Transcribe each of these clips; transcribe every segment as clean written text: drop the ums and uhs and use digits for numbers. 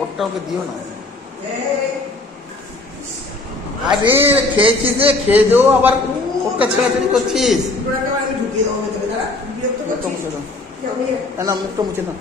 ওরটা ওকে দিও না। আরে খেয়েছিস রে, খেয়ে দেও, আবার ওরটা ছেড়াছাড়ি করছিস। মুখটা মুছে দাও, না মুখটা মুছে দাও।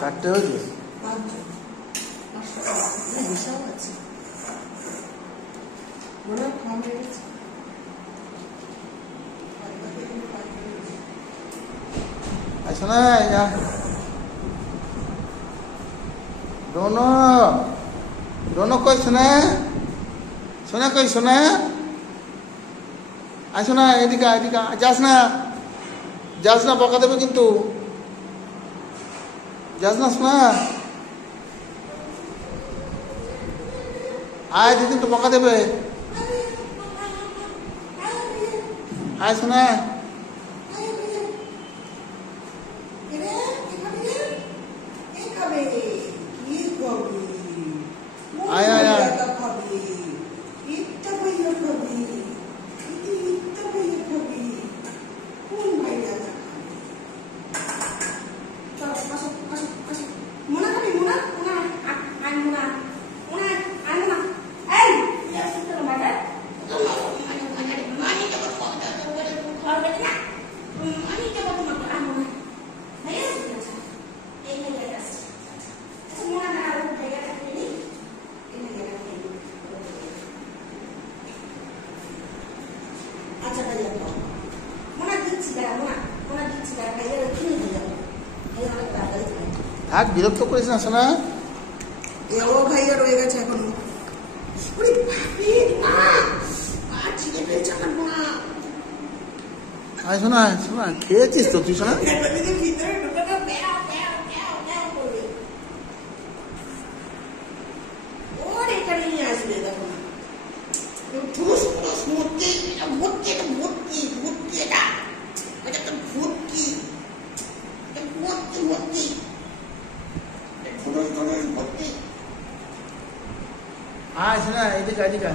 চারটে হয়েছে। শোনা दोनों कोई सुना कोई सुना শোনা এদিকে এদিকে যাস না বকা দেবে কিন্তু, যাস না শোনা, আয় দিদি তো বকা দেবে। আয় শোনা, আয় আয় আয় থাক, বিরক্ত করিস না শোনা। ও ভাইয়া রয়ে গেছে এখন। শোনা শোনা, খেয়েছিস তো তুই শোনা। শোনা এদিকে এদিকে